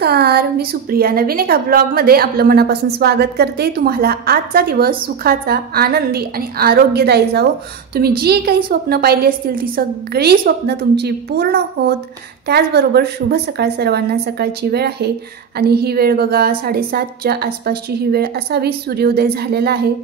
नमस्कार, मी सुप्रिया नवीन एका ब्लॉगमध्ये आपलं मनापासून स्वागत करते। तुम्हाला आजचा दिवस सुखाचा, आनंदी आणि आरोग्यदायी जावो। तुम्ही जी काही स्वप्न पाहिली असतील ती सगळी स्वप्न तुमची पूर्ण होत। त्याचबरोबर शुभ सकाळ सर्वांना। सकाळची वेळ आहे आणि ही वेळ बघा 7:30च्या आसपासची ही वेळ असावी। सूर्योदय झालेला आहे।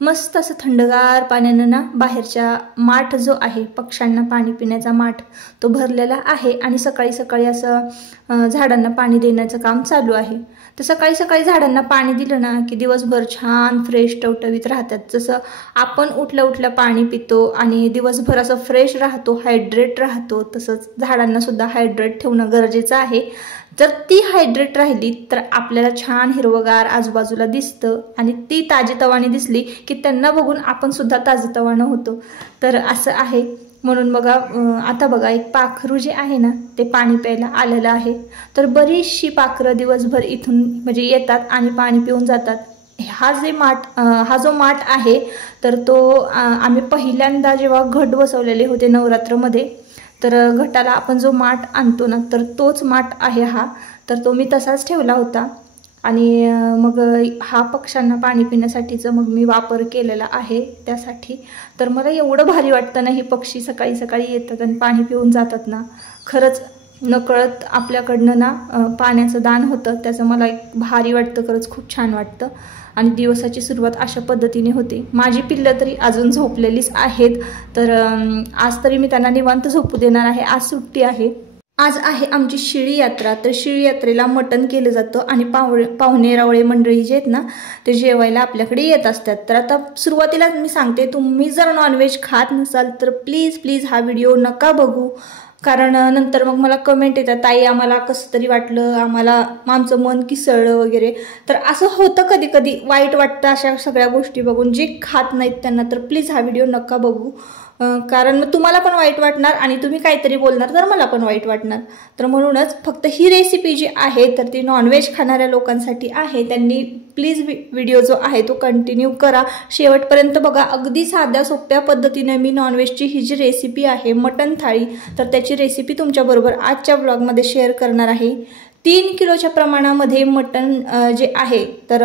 मस्त असं थंडगार पाण्याने ना बाहेरच्या माठ जो आहे पक्ष्यांना पाणी पिण्याचा माठ तो भरलेला आहे आणि सकाळी सकाळी असं झाडांना पाणी देण्याचं काम चालू आहे। तर सकाळी सकाळी झाडांना पाणी दिलं ना की दिवसभर छान फ्रेश टवटवीत राहतात। जसं आपण उठल्या उठल्या पाणी पितो आणि दिवसभर असं फ्रेश राहतो, हायड्रेट राहतो, तसंच झाडांना सुद्धा हायड्रेट ठेवणं गरजेचं आहे। जर ती हायड्रेट राहिली तर आपल्याला छान हिरवगार आजूबाजूला दिसतं आणि ती ताजीतवाणी दिसली की त्यांना बघून आपण सुद्धा ताजीतवानं होतो। तर असं आहे। म्हणून बघा आता बघा एक पाखरू जे आहे ना ते पाणी प्यायला आलेलं आहे। तर बरीचशी पाखरं दिवसभर इथून म्हणजे येतात आणि पाणी पिऊन जातात। हा जो माठ आहे तर तो आम्ही पहिल्यांदा जेव्हा घट बसवलेले होते नवरात्रमध्ये तर घटाला आपण जो माठ आणतो ना तर तोच माठ आहे हा। तर तो मी तसाच ठेवला होता आणि मग हा पक्ष्यांना पाणी पिण्यासाठीचा मग मी वापर केलेला आहे त्यासाठी। तर मला एवढं भारी वाटतं ना हे पक्षी सकाळी सकाळी येतात आणि पाणी पिऊन जातात ना। खरंच नकळत आपल्याकडनं ना पाण्याचं दान होतं, त्याचं मला एक भारी वाटतं, खरंच खूप छान वाटतं। आणि दिवसाची सुरुवात अशा पद्धतीने होते। माझी पिल्लं तरी अजून झोपलेलीच आहेत, तर आज तरी मी त्यांना निवांत झोपू देणार आहे। आज सुट्टी आहे। आज आहे आमची शिळी यात्रा। तर शिळी यात्रेला मटण केलं जातं आणि पाहुणे रावळे मंडळी जे आहेत ना ते जेवायला आपल्याकडे येत असतात। तर आता सुरुवातीला मी सांगते, तुम्ही जर नॉनव्हेज खात नसाल तर प्लीज प्लीज हा व्हिडिओ नका बघू, कारण नंतर मग मला कमेंट येतात ताई आम्हाला कसं तरी वाटलं, आमचं मन किसळलं वगैरे। तर असं होतं कधी कधी, वाईट वाटतं अशा सगळ्या गोष्टी बघून। जे खात नाहीत त्यांना तर प्लीज हा व्हिडिओ नका बघू, कारण मग तुम्हाला पण वाईट वाटणार आणि तुम्ही काहीतरी बोलणार तर मला पण वाईट वाटणार। तर म्हणूनच फक्त ही रेसिपी जी आहे तर ती नॉनव्हेज खाणाऱ्या लोकांसाठी आहे। त्यांनी प्लीज व्हिडिओ जो आहे तो कंटिन्यू करा, शेवटपर्यंत बघा। अगदी साध्या सोप्या पद्धतीने मी नॉनव्हेजची ही जी रेसिपी आहे मटण थाळी तर त्याची रेसिपी तुमच्याबरोबर आजच्या व्लॉगमध्ये शेअर करणार आहे। 3 किलोच्या प्रमाणामध्ये मटण जे आहे तर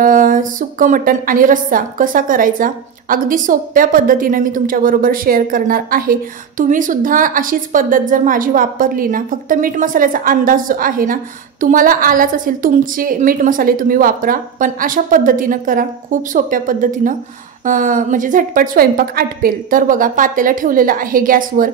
सुक्कं मटण आणि रस्सा कसा करायचा अगदी सोप्या पद्धतीने मी तुमच्याबरोबर शेअर करणार आहे। तुम्ही सुद्धा अशीच पद्धत जर माझी वापरली ना, फक्त मीठ मसाल्याचा अंदाज जो आहे ना तुम्हाला आलाच असेल, तुमचे मीठ मसाले तुम्ही वापरा, पण अशा पद्धतीनं करा, खूप सोप्या पद्धतीनं म्हणजे झटपट स्वयंपाक आटपेल। तर बघा पातेलं ठेवलेलं आहे गॅसवर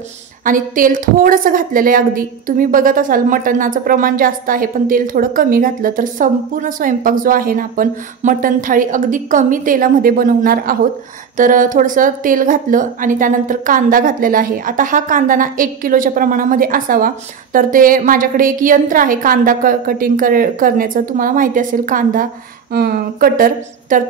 आणि तेल थोडंसं घातलेलं आहे। अगदी तुम्ही बघत असाल मटणाचं प्रमाण जास्त आहे पण तेल थोडं कमी घातलं तर संपूर्ण स्वयंपाक जो आहे ना आपण मटण थाळी अगदी कमी तेलामध्ये बनवणार आहोत। तर थोडंसं तेल घातलं आणि त्यानंतर कांदा घातलेला आहे। आता हा कांदा ना 1 किलोच्या प्रमाणामध्ये असावा। तर ते माझ्याकडे एक यंत्र आहे कांदा कटिंग करण्याचं, तुम्हाला माहिती असेल कांदा कटर। तर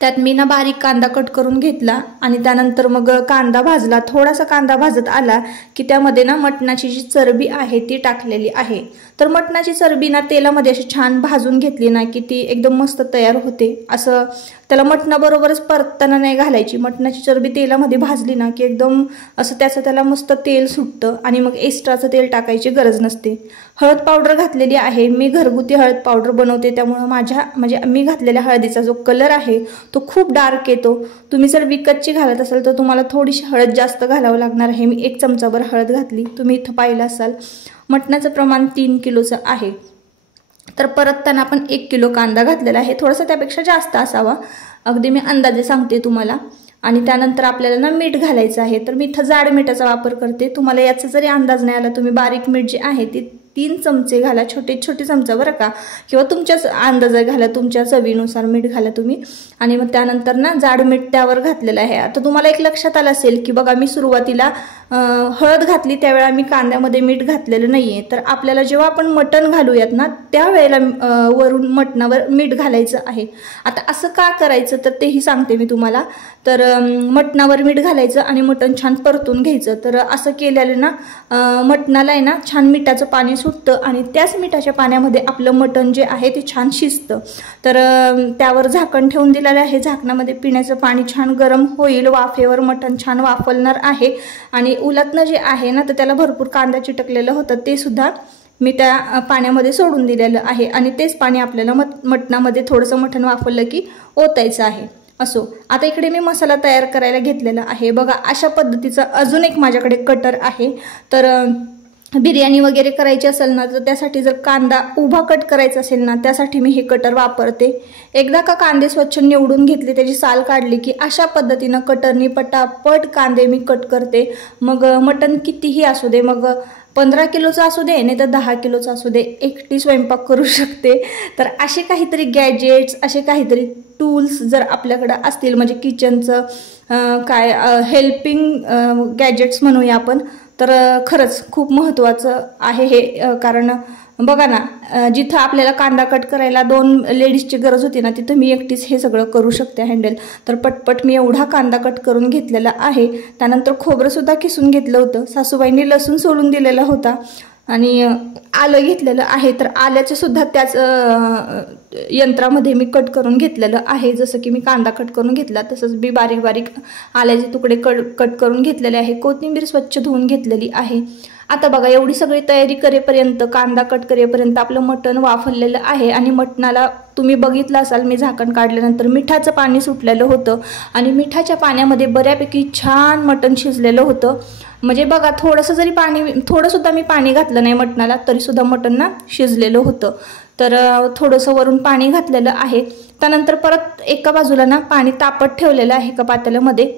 त्यात मी ना बारीक कांदा कट करून घेतला आणि त्यानंतर मग कांदा भाजला। थोडासा कांदा भाजत आला की त्यामध्ये ना मटणाची जी चरबी आहे ती टाकलेली आहे। तर मटणाची चरबी ना तेलामध्ये अशी छान भाजून घेतली ना की ती एकदम मस्त तयार होते। असं त्याला मटणाबरोबरच परतताना नाही घालायची। मटणाची चरबी तेलामध्ये भाजली ना की एकदम असं त्याला मस्त तेल सुटतं आणि मग एक्स्ट्राचं तेल टाकायची गरज नसते। हळद पावडर घातलेली आहे। मी घरगुती हळद पावडर बनवते, त्यामुळे मी घातलेल्या हळदीचा जो कलर आहे तो खूप डार्क येतो। तुम्ही जर विकतची घालत असाल तर तुम्हाला थोडीशी हळद जास्त घालावं लागणार आहे। मी 1 चमचाभर हळद घातली, तुम्ही इथं पाहिलं असाल। मटणाचं प्रमाण 3 किलोचं आहे। तर परतताना आपण 1 किलो कांदा घातलेला आहे, थोडासा त्यापेक्षा जास्त असावा, अगदी मी अंदाजे सांगते तुम्हाला। आणि त्यानंतर आपल्याला ना मीठ घालायचं आहे। तर मी इथं जाड मिठाचा वापर करते, तुम्हाला याचा जरी अंदाज नाही आला तुम्ही बारीक मीठ जे आहे ते 3 चमचे घाला, छोटे चमचा बरं का, किंवा तुमच्याच अंदाजे घाला, तुमच्या चवीनुसार मीठ घाला तुम्ही। आणि मग त्यानंतर ना जाड मीठ त्यावर घातलेलं आहे। आता तुम्हाला एक लक्षात आलं असेल की बघा मी सुरुवातीला हळद घातली त्यावेळेला मी कांद्यामध्ये मीठ घातलेलं नाहीये। तर आपल्याला जेव्हा आपण मटण घालूयात ना त्यावेळेला वरून मटणावर मीठ घालायचं आहे। आता असं का करायचं तर तेही सांगते मी तुम्हाला। तर मटणावर मीठ घालायचं आणि मटण छान परतून घ्यायचं। तर असं केल्याने ना मटणाला आहे ना छान मिठाचं पाणी सुटतं आणि त्याच मिठाच्या पाण्यामध्ये आपलं मटण जे आहे ते छान शिजतं। तर त्यावर झाकण ठेवून दिलेलं आहे। झाकणामध्ये पिण्याचं पाणी छान गरम होईल, वाफेवर मटण छान वाफलणार आहे आणि उलटणं जे आहे ना तर त्याला भरपूर कांदा चिटकलेलं होतं ते सुद्धा मी त्या पाण्यामध्ये सोडून दिलेलं आहे आणि तेच पाणी आपल्याला मटणामध्ये थोडंसं मटण वाफरलं की ओतायचं आहे। असो, आता इकडे मी मसाला तयार करायला घेतलेला आहे। बघा अशा पद्धतीचा अजून एक माझ्याकडे कटर आहे। तर बिर्याणी वगैरे करायची असेल ना तर त्यासाठी जर कांदा उभा कट करायचा असेल ना त्यासाठी मी हे कटर वापरते। एकदा का कांदे स्वच्छ निवडून घेतले, त्याची साल काढली की अशा पद्धतीनं कटरनी पटापट कांदे मी कट करते। मग मटण कितीही असू दे, मग 15 किलोचा असू दे नाही तर 10 किलोचा असू दे, एकटी स्वयंपाक करू शकते। तर असे काहीतरी गॅजेट्स, असे काहीतरी टूल्स जर आपल्याकडे असतील, म्हणजे किचनचं काय हेल्पिंग गॅजेट्स म्हणूया आपण, तर खरंच खूप महत्त्वाचं आहे हे। कारण बघा ना, जिथं आपल्याला कांदा कट करायला 2 लेडीजची गरज होती ना, तिथं मी एकटीच हे सगळं करू शकते हँडल। तर पटपट मी एवढा कांदा कट करून घेतलेला आहे। त्यानंतर खोबरंसुद्धा किसून घेतलं होतं, सासूबाईंनी लसूण सोलून दिलेला होता आणि आलं घेतलेलं आहे। तर आल्याचं सुद्धा त्याच यंत्रामध्ये मी कट करून घेतलेलं आहे। जसं की मी कांदा कट करून घेतला तसंच मी बारीक बारीक आल्याचे तुकडे कट करून घेतलेले आहे। कोथिंबीर स्वच्छ धुवून घेतलेली आहे। आता बघा एवढी सगळी तयारी करेपर्यंत, कांदा कट करेपर्यंत आपलं मटण वाफरलेलं आहे आणि मटणाला तुम्ही बघितलं असाल मी झाकण काढल्यानंतर मिठाचं पाणी सुटलेलं होतं आणि मिठाच्या पाण्यामध्ये बऱ्यापैकी छान मटण शिजलेलं होतं। म्हणजे बघा थोडंसुद्धा मी पाणी घातलं नाही मटणाला, तरीसुद्धा मटण ना शिजलेलं होतं। तर थोडंसं वरून पाणी घातलेलं आहे। त्यानंतर परत एका बाजूला ना पाणी तापत ठेवलेलं आहे एका पातेल्यामध्ये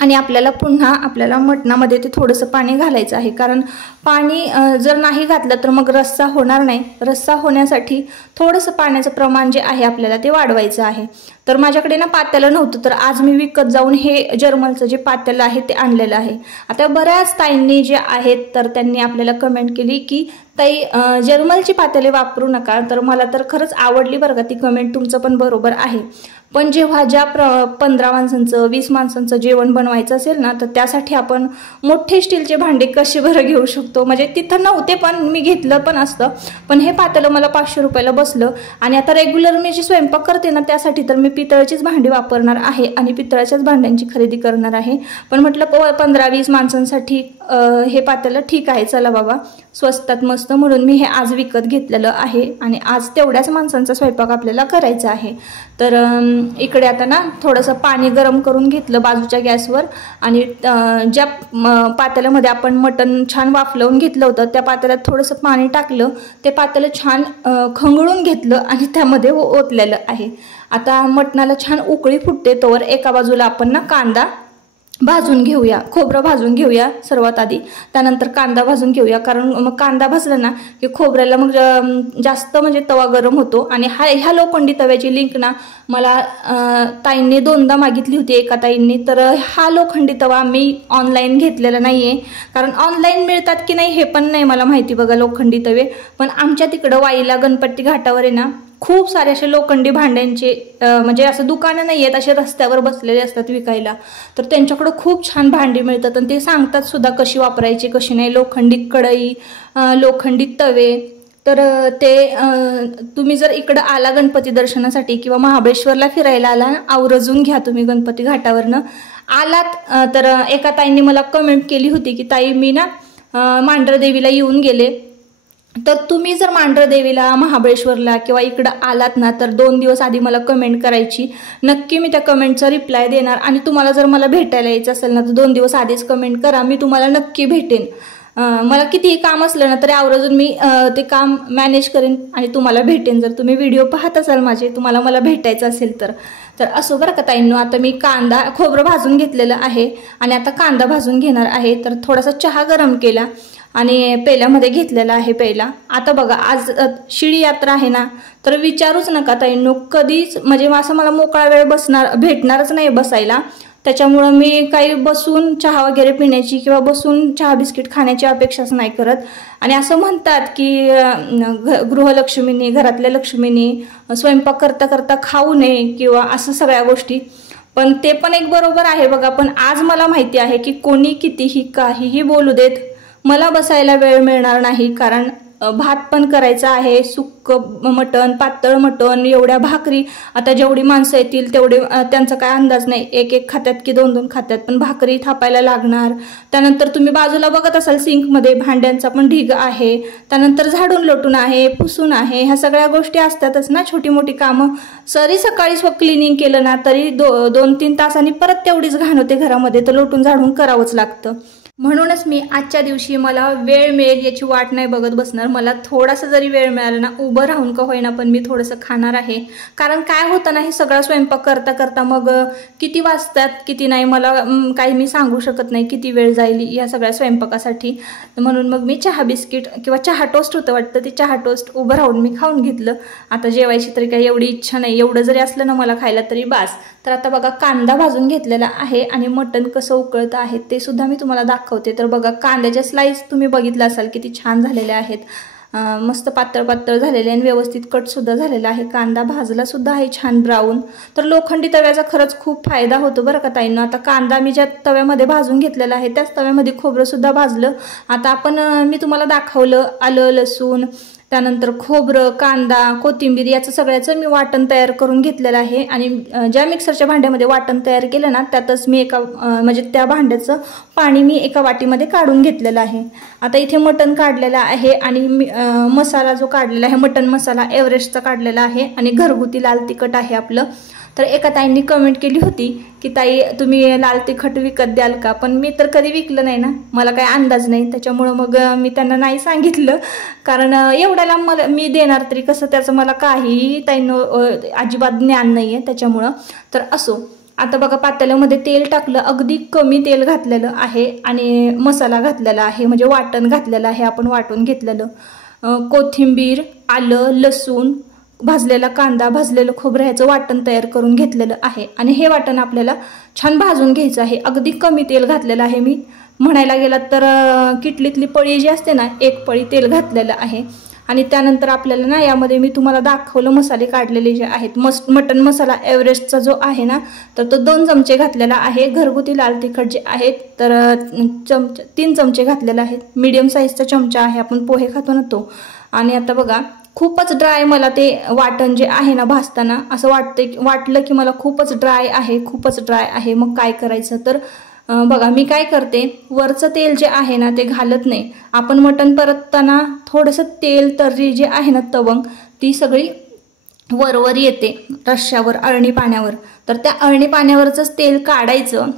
आणि आपल्याला मटणामध्ये ते थोडंसं पाणी घालायचं आहे। कारण पाणी जर नाही घातलं तर मग रस्सा होणार नाही। रस्सा होण्यासाठी थोडंसं पाण्याचं प्रमाण जे आहे आपल्याला ते वाढवायचं आहे। तर माझ्याकडे ना पातेलं नव्हतं, तर आज मी विकत जाऊन हे जर्मलचं जे पातेलं आहे ते आणलेलं आहे। आता बऱ्याच ताईंनी जे आहेत तर त्यांनी आपल्याला कमेंट केली की ताई जर्मलची पातेले वापरू नका। तर मला तर खरंच आवडली बरं का ती कमेंट, तुमचं पण बरोबर आहे। पण जेव्हा ज्या 15 माणसांचं 20 माणसांचं जेवण बनवायचं असेल ना, तर त्यासाठी आपण मोठे स्टीलचे भांडे कसे बरं घेऊ शकतो। म्हणजे तिथं नव्हते पण मी घेतलं पण असतं, पण हे पातेलं मला 500 रुपयाला बसलं। आणि आता रेग्युलर मी जे स्वयंपाक करते ना त्यासाठी तर मी पितळेचीच भांडी वापरणार आहे आणि पितळाच्याच भांड्यांची खरेदी करणार आहे। पण म्हटलं 15-20 माणसांसाठी हे पातेलं ठीक आहे, चला बाबा स्वस्तात मस्त, म्हणून मी हे आज विकत घेतलेलं आहे आणि आज तेवढ्याच माणसांचा स्वयंपाक आपल्याला करायचा आहे। तर इकडे आता ना थोडंसं पाणी गरम करून घेतलं बाजूच्या गॅसवर आणि ज्या पातेल्यामध्ये आपण मटण छान वाफलवून घेतलं होतं त्या पातेल्यात थोडंसं पाणी टाकलं, ते पातेलं छान खंगळून घेतलं आणि त्यामध्ये ओतलेलं आहे। आता मटणाला छान उकळी फुटते तोवर एका बाजूला आपण ना कांदा भाजून घेऊया, खोबरं भाजून घेऊया सर्वात आधी, त्यानंतर कांदा भाजून घेऊया। कारण मग कांदा भाजला ना की खोबऱ्याला मग जास्त म्हणजे तवा गरम होतो। आणि ह्या लोखंडी तव्याची लिंक ना मला ताईंनी 2दा मागितली होती एका ताईंनी। तर हा लोखंडी तवा मी ऑनलाईन घेतलेला नाही आहे, कारण ऑनलाईन मिळतात की नाही हे पण नाही मला माहिती बघा लोखंडी तवे। पण आमच्या तिकडं वाईला गणपती घाटावर आहे ना खूप सारे असे लोखंडी भांड्यांचे म्हणजे असं दुकानं नाही आहेत, असे रस्त्यावर बसलेले असतात विकायला। तर त्यांच्याकडे खूप छान भांडी मिळतात आणि ते सांगतात सुद्धा कशी वापरायची कशी नाही, लोखंडी कढई, लोखंडी तवे। तर ते तुम्ही जर इकडं आला गणपती दर्शनासाठी किंवा महाबळेश्वरला फिरायला आला, आवर्जून घ्या तुम्ही गणपती घाटावरनं आलात। तर एका ताईंनी मला कमेंट केली होती की ताई मी ना मांढरदेवीला येऊन गेले, तर तुम्ही जर मांढरदेवीला महाबळेश्वरला किंवा इकडं आलात ना तर 2 दिवस आधी मला कमेंट करायची, नक्की मी त्या कमेंटचा रिप्लाय देणार। आणि तुम्हाला जर मला भेटायला यायचं असेल ना तर 2 दिवस आधीच कमेंट करा, मी तुम्हाला नक्की भेटेन। मला कितीही काम असलं ना तरी आवर्जून मी ते काम मॅनेज करेन आणि तुम्हाला भेटेन, जर तुम्ही व्हिडिओ पाहत असाल माझे, तुम्हाला मला भेटायचं असेल तर। तर असो बरं का ताईंनो, आता मी खोबरं भाजून घेतलेलं आहे आणि आता कांदा भाजून घेणार आहे। तर थोडासा चहा गरम केला आणि पेल्यामध्ये घेतलेला आहे प्यायला। आता बघा आज शिडी यात्रा आहे ना, तर विचारूच नका ताईंनो, कधीच म्हणजे असं मला मोकळा वेळ भेटणारच नाही बसायला। त्याच्यामुळं मी काही बसून चहा वगैरे पिण्याची किंवा बसून चहा बिस्किट खाण्याची अपेक्षाच नाही करत। आणि असं म्हणतात की गृहलक्ष्मीने, घरातल्या लक्ष्मीने स्वयंपाक करता करता खाऊ नये किंवा असं सगळ्या गोष्टी, पण ते पण एक बरोबर आहे बघा। पण आज मला माहिती आहे की कोणी कितीही काहीही बोलू देत, मला बसायला वेळ मिळणार नाही, कारण भात पण करायचा आहे, सुक्क मटण, पातळ मटण, एवढ्या भाकरी. आता जेवढी माणसं येतील तेवढे त्यांचा काय अंदाज नाही, एक एक खात्यात की दोन दोन खात्यात, पण भाकरी थापायला लागणार. त्यानंतर तुम्ही बाजूला बघत असाल सिंकमध्ये भांड्यांचा पण ढीग आहे. त्यानंतर झाडून लोटून आहे, पुसून आहे, ह्या सगळ्या गोष्टी असतातच ना, छोटी मोठी कामं. सरी सकाळी क्लिनिंग केलं ना तरी 2-3 तासांनी परत तेवढीच घाण होते घरामध्ये, तर लोटून झाडून करावंच लागतं. म्हणूनच मी आजच्या दिवशी मला वेळ मिळेल याची वाट नाही बघत बसणार. मला थोडासा जरी वेळ मिळाला ना, उभं राहून का होईना पण मी थोडंसं खाणार आहे. कारण काय होतं ना, हे सगळा स्वयंपाक करता करता मग किती वाजतात किती नाही मला काही मी सांगू शकत नाही, किती वेळ जाईल या सगळ्या स्वयंपाकासाठी. म्हणून मग मी चहा बिस्किट किंवा चहा टोस्ट होतं वाटतं, ते चहा टोस्ट उभं राहून मी खाऊन घेतलं. आता जेवायची तरी काही एवढी इच्छा नाही, एवढं जरी असलं ना मला खायला तरी बास. तर आता बघा कांदा भाजून घेतलेला आहे आणि मटण कसं उकळतं आहे ते सुद्धा मी तुम्हाला दाखवते. तर बघा कांद्याच्या स्लाइस तुम्ही बघितलं असाल किती छान झालेल्या आहेत, मस्त पातळ पातळ झालेले आणि व्यवस्थित कट सुद्धा झालेला आहे. कांदा भाजला सुद्धा आहे छान ब्राऊन. तर लोखंडी तव्याचा खरंच खूप फायदा होतो बरं का ताईंनो. आता कांदा मी ज्या तव्यामध्ये भाजून घेतलेला आहे त्याच तव्यामध्ये खोबरं सुद्धा भाजलं. आता आपण मी तुम्हाला दाखवलं आलं लसूण, त्यानंतर खोबरं, कांदा, कोथिंबीर याचं सगळ्याचं मी वाटण तयार करून घेतलेलं आहे. आणि ज्या मिक्सरच्या भांड्यामध्ये वाटण तयार केलं ना त्यातच मी म्हणजे त्या भांड्याचं पाणी मी एका वाटीमध्ये काढून घेतलेलं आहे. आता इथे मटण काढलेलं आहे आणि मसाला जो काढलेला आहे मटण मसाला एव्हरेस्टचा काढलेला आहे आणि घरगुती लाल तिखट आहे आपलं. तर एका ताईंनी कमेंट केली होती की ताई तुम्ही लाल तिखट विकत द्याल का, पण मी तर कधी विकलं नाही ना, मला काही अंदाज नाही, त्याच्यामुळं मग मी त्यांना नाही सांगितलं. कारण एवढ्याला मला मी देणार तरी कसं, त्याचं मला काही ताईंनो अजिबात ज्ञान नाही आहे त्याच्यामुळं. तर असो, आता बघा पातेल्यामध्ये तेल टाकलं, अगदी कमी तेल घातलेलं आहे आणि मसाला घातलेला आहे, म्हणजे वाटण घातलेलं आहे आपण वाटून घेतलेलं. कोथिंबीर, आलं, लसूण, भाजलेला कांदा, भाजलेलं खोबरं ह्याचं वाटण तयार करून घेतलेलं आहे. आणि हे वाटण आपल्याला छान भाजून घ्यायचं आहे. अगदी कमी तेल घातलेलं आहे, मी म्हणायला गेलं तर किटलीतली पळी जी असते ना, 1 पळी तेल घातलेलं आहे. आणि त्यानंतर आपल्याला ना यामध्ये मी तुम्हाला दाखवलं मसाले काढलेले जे आहेत, मटण मसाला एव्हरेस्टचा जो आहे ना, तर तो 2 चमचे घातलेला आहे. घरगुती लाल तिखट जे आहेत तर 3 चमचे घातलेला आहेत. मीडियम साईजचा चमचा आहे, आपण पोहे खातो ना तो. आणि आता बघा खूपच ड्राय मला ते वाटण जे आहे ना भाजताना असं वाटलं की मला खूपच ड्राय आहे, खूपच ड्राय आहे. मग काय करायचं, तर बघा मी काय करते, वरचं तेल जे आहे ना ते घालत नाही. आपण मटण परतताना थोडंसं तेल तर्री जी आहे ना तवंग ती सगळी वरवर येते रश्श्यावर, अळणी पाण्यावर. तर त्या अळणी पाण्यावरचंच तेल काढायचं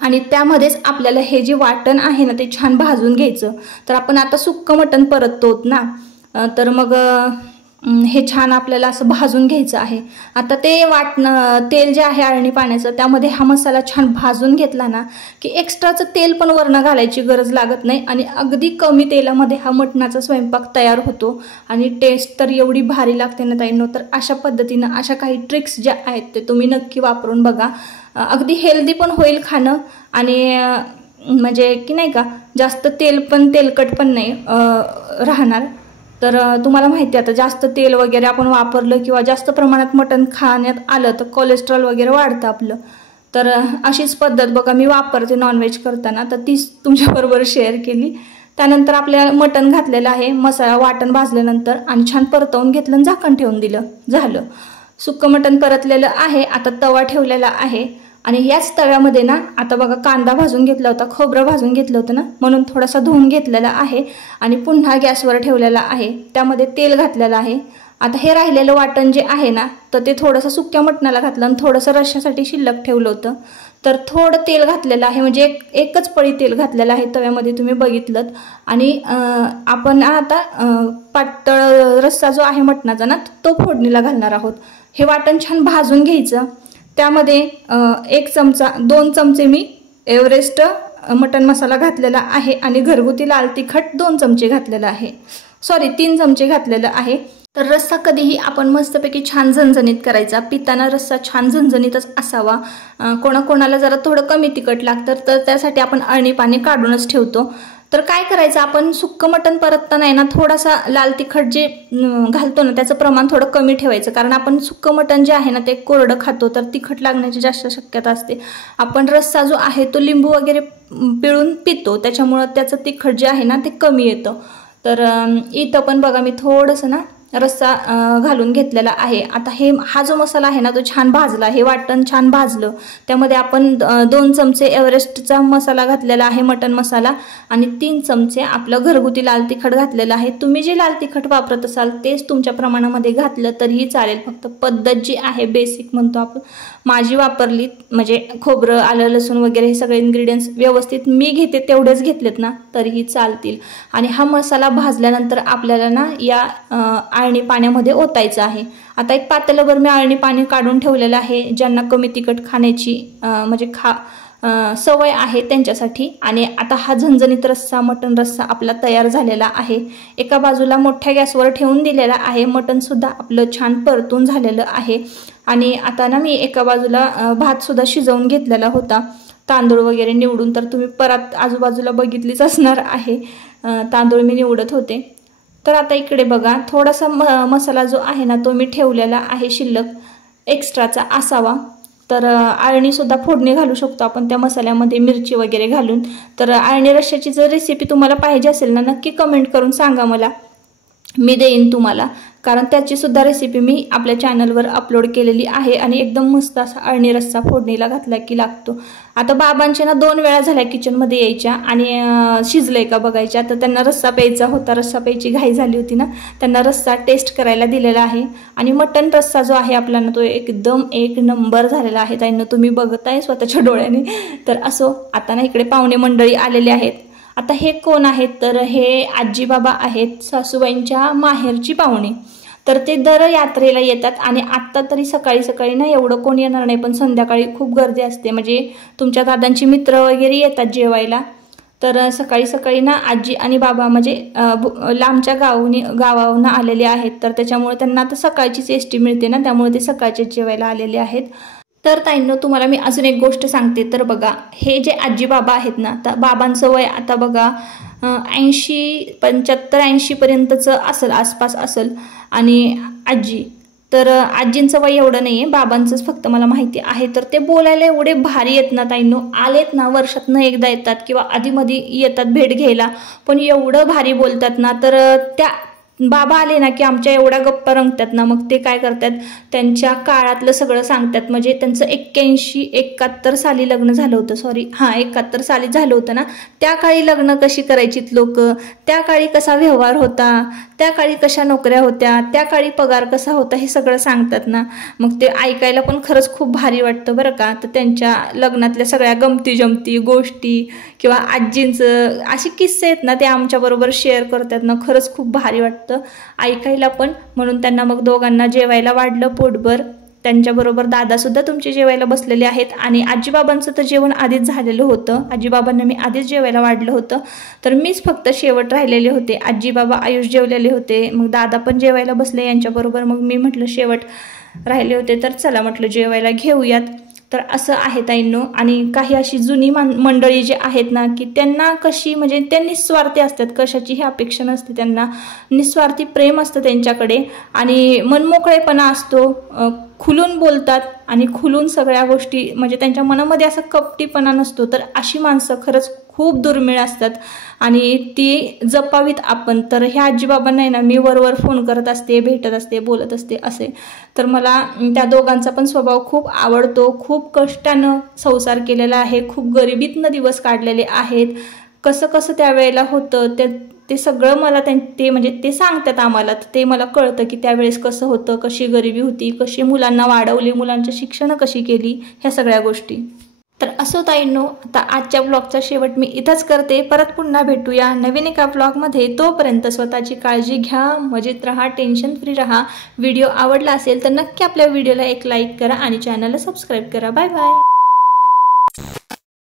आणि त्यामध्येच आपल्याला हे जे वाटण आहे ना ते छान भाजून घ्यायचं. तर आपण आता सुक्क मटण परततो ना, तर मग हे छान आपल्याला असं भाजून घ्यायचं आहे. आता ते तेल जे आहे अळणी पाण्याचं त्यामध्ये हा मसाला छान भाजून घेतला ना की एक्स्ट्राचं तेल पण वरनं घालायची गरज लागत नाही आणि अगदी कमी तेलामध्ये हा मटणाचा स्वयंपाक तयार होतो आणि टेस्ट तर एवढी भारी लागते ना ताईंनो. तर अशा पद्धतीनं अशा काही ट्रिक्स ज्या आहेत ते तुम्ही नक्की वापरून बघा. अगदी हेल्दी पण होईल खाणं आणि म्हणजे की नाही का जास्त तेलकट पण नाही राहणार. तर तुम्हाला माहिती आहे आता जास्त तेल वगैरे आपण वापरलं किंवा जास्त प्रमाणात मटण खाण्यात आलं तर कोलेस्ट्रॉल वगैरे वाढतं आपलं. तर अशीच पद्धत बघा मी वापरते नॉनव्हेज करताना, तर तीच तुमच्याबरोबर शेअर केली. त्यानंतर आपल्याला मटण घातलेलं आहे, मसाला वाटण भाजल्यानंतर आणि छान परतवून घेतलं आणि झाकण ठेवून दिलं, झालं. सुक्क मटण परतलेलं आहे. आता तवा ठेवलेला आहे आणि याच तव्यामध्ये ना आता बघा कांदा भाजून घेतला होता, खोबरं भाजून घेतलं होतं ना, म्हणून थोडासा धुवून घेतलेला आहे आणि पुन्हा गॅसवर ठेवलेला आहे. त्यामध्ये तेल घातलेलं आहे. आता हे राहिलेलं वाटण जे आहे ना तर ते थोडंसं सुक्या मटणाला घातलं आणि थोडंसं रश्श्यासाठी शिल्लक ठेवलं होतं. तर थोडं तेल घातलेलं आहे, म्हणजे एकच पळी तेल घातलेलं आहे तव्यामध्ये, तुम्ही बघितलं. आणि आपण आता पातळ रस्सा जो आहे मटणाचा ना तो फोडणीला घालणार आहोत. हे वाटण छान भाजून घ्यायचं. त्यामध्ये 1 चमचा 2 चमचे मी एव्हरेस्ट मटण मसाला घातलेला आहे आणि घरगुती लाल तिखट 2 चमचे घातलेला आहे, 3 चमचे घातलेलं आहे. तर रस्सा कधीही आपण मस्तपैकी छान झणझणीत करायचा. पिताना रस्सा छान झणझणीतच असावा. कोणाकोणाला जरा थोडं कमी तिखट लागतं तर त्यासाठी आपण अळणी पाणी काढूनच ठेवतो. तर काय करायचं, आपण सुक्क मटण परतताना आहे ना थोडासा लाल तिखट जे घालतो ना त्याचं प्रमाण थोडं कमी ठेवायचं. कारण आपण सुक्क मटण जे आहे ना ते कोरडं खातो तर तिखट लागण्याची जास्त शक्यता असते. आपण रस्सा जो आहे तो लिंबू वगैरे पिळून पितो त्याच्यामुळं त्याचं तिखट जे आहे ना ते कमी येतं. तर इथं पण बघा मी थोडंसं ना रस्सा घालून घेतलेला आहे। आता हा जो मसाला आहे ना तो छान भाजला, हे वाटण छान भाजलं, त्यामध्ये आपण 2 चमचे एव्हरेस्टचा मसाला घातलेला आहे, मटन मसाला, आणि 3 चमचे आपलं घरगुती लाल तिखट घातलेलं आहे। तुम्ही जे लाल तिखट वापरत असाल तेच तुमच्या प्रमाणामध्ये घातलं तरीही चालेल, फक्त पद्धत जी आहे बेसिक म्हणतो आपण माझी वापरली, म्हणजे खोबरं आलं लसूण वगैरे हे सगळे इन्ग्रेडियंट्स व्यवस्थित मी घेते तेवढेच घेतलेत ना तरीही चालतील। आणि हा मसाला भाजल्यानंतर आपल्याला ना या आळणी पाण्यामध्ये ओतायचं आहे। आता एक पातेल्यावर मी आळणी पाणी काढून ठेवलेलं आहे, ज्यांना कमी तिखट खाण्याची म्हणजे सवय आहे त्यांच्यासाठी। आणि आता हा झणझणीत रस्सा, मटन रस्सा आपला तयार झालेला आहे। एका बाजूला मोठ्या गॅसवर ठेवून दिलेला आहे, मटन सुद्धा आपलं छान परतून झालेलं आहे। आणि आता ना मी एका बाजूला भात सुद्धा शिजवून घेतलेला होता, तांदूळ वगैरे निवडून, तर तुम्ही परत आजूबाजूला बघितलीच असणार आहे, तांदूळ मी निवडत होते। तर आता इकडे बघा थोडासा मसाला जो आहे ना तो मी ठेवलेला आहे शिल्लक, एक्स्ट्राचा असावा। तर आळणी सुद्धा फोडणी घालू शकतो आपण त्या मसाल्यामध्ये मिरची वगैरे घालून। तर आळणी रश्श्याची जर रेसिपी तुम्हाला पाहिजे असेल ना नक्की कमेंट करून सांगा मला, मी देईन तुम्हाला, कारण त्याची सुद्धा रेसिपी मी आपल्या चॅनलवर अपलोड केलेली आहे। आणि एकदम मस्त असा आळणी रस्सा फोडणीला घातला की लागतो। आता बाबांच्या ना 2 वेळा झाल्या किचनमध्ये यायच्या आणि शिजलंय का बघायच्या, तर त्यांना रस्सा प्यायचा होता, रस्सा प्यायची घाई झाली होती ना, त्यांना रस्सा टेस्ट करायला दिलेला आहे। आणि मटन रस्सा जो आहे आपला ना तो एकदम 1 नंबर झालेला आहे ताईंनो, तुम्ही बघताय स्वतःच्या डोळ्याने। तर असो, आता ना इकडे पाहुणे मंडळी आलेले आहेत। आता हे कोण आहेत, तर हे आजी बाबा आहेत, सासूबाईंच्या माहेरची पाहुणे। तर ते दर यात्रेला येतात आणि आत्ता तरी सकाळी सकाळी ना एवढं कोण येणार नाही, पण संध्याकाळी खूप गर्दी असते, म्हणजे तुमच्या दादांची मित्र वगैरे येतात जेवायला। तर सकाळी सकाळी ना आजी आणि बाबा म्हणजे लांबच्या गावाहून आलेले आहेत, तर त्याच्यामुळे त्यांना आता सकाळचीच एसटी मिळते ना, त्यामुळे ते सकाळचेच जेवायला आलेले आहेत। तर ताईंनो तुम्हाला मी अजून एक गोष्ट सांगते, तर बघा हे जे आजी बाबा आहेत ना, आता बाबांचं वय आता बघा 80 75 80 पर्यंतचं असेल, आसपास असेल। आणि आजी, तर आजींचं वय एवढं नाही आहे, बाबांचंच फक्त मला माहिती आहे। तर ते बोलायला एवढे भारी आहेत ना ताईंनो, आलेत ना वर्षातनं एकदा येतात किंवा आधीमध्ये येतात भेट घ्यायला, पण एवढं भारी बोलतात ना, तर त्या बाबा आले ना की आमच्या एवढ्या गप्पा रंगतात ना, मग ते काय करतात त्यांच्या काळातलं सगळं सांगतात। म्हणजे त्यांचं 81-71 साली लग्न झालं होतं, सॉरी 71 साली झालं होतं ना, त्या काळी लग्न कशी करायचीत लोक, त्या काळी कसा व्यवहार होता, त्या काळी कशा नोकऱ्या होत्या, त्या काळी पगार कसा होता, हे सगळं सांगतात ना, मग ते ऐकायला पण खरंच खूप भारी वाटतं बरं का। तर त्यांच्या लग्नातल्या सगळ्या गमती जमती गोष्टी किंवा आजींचं असे किस्से आहेत ना ते आमच्याबरोबर शेअर करतात ना, खरंच खूप भारी वाटतं ऐकायला पण। म्हणून त्यांना मग दोघांना जेवायला वाढलं पोटभर, त्यांच्याबरोबर दादा सुद्धा तुमचे जेवायला बसलेले आहेत। आणि आजीबाबांचं तर जेवण आधीच झालेलं होतं, आजीबाबांना मी आधीच जेवायला वाढलं होतं, तर मीच फक्त शेवट राहिलेले होते। आजीबाबा आयुष जेवलेले होते, मग दादा पण जेवायला बसले यांच्याबरोबर, मग मी म्हटलं शेवट राहिले होते तर चला म्हटलं जेवायला घेऊयात। तर असं आहे ताईंनो। आणि काही अशी जुनी मंडळी जे आहेत ना की त्यांना कशी म्हणजे ते निस्वार्थी असतात, कशाचीही अपेक्षा नसते त्यांना, निस्वार्थी प्रेम असतं त्यांच्याकडे आणि मनमोकळेपणा असतो, खुलून बोलतात आणि खुलून सगळ्या गोष्टी, म्हणजे त्यांच्या मनामध्ये असा कपटीपणा नसतो। तर अशी माणसं खरंच खूप दुर्मिळ असतात आणि ती जपावीत आपण। तर ह्या आजीबाबांना ना मी वरवर फोन करत असते, भेटत असते, बोलत असते असे। तर मला त्या दोघांचा पण स्वभाव खूप आवडतो, खूप कष्टानं संसार केलेला आहे, खूप गरिबीतनं दिवस काढलेले आहेत, कसं कसं त्यावेळेला होतं ते सगळं मला ते म्हणजे ते सांगतात आम्हाला, ते मला कळतं की त्यावेळेस कसं होतं, कशी गरिबी होती, कशी मुलांना वाढवली, मुलांची शिक्षण कशी केली, ह्या सगळ्या गोष्टी। तर असो ताईंनो, आता आजच्या ब्लॉगचा शेवट मी इथंच करते, परत पुन्हा भेटूया नवीन एका ब्लॉगमध्ये। तोपर्यंत स्वतःची काळजी घ्या, मजेत राहा, टेन्शन फ्री राहा। व्हिडिओ आवडला असेल तर नक्की आपल्या व्हिडिओला एक लाईक करा आणि चॅनलला सबस्क्राईब करा। Bye bye.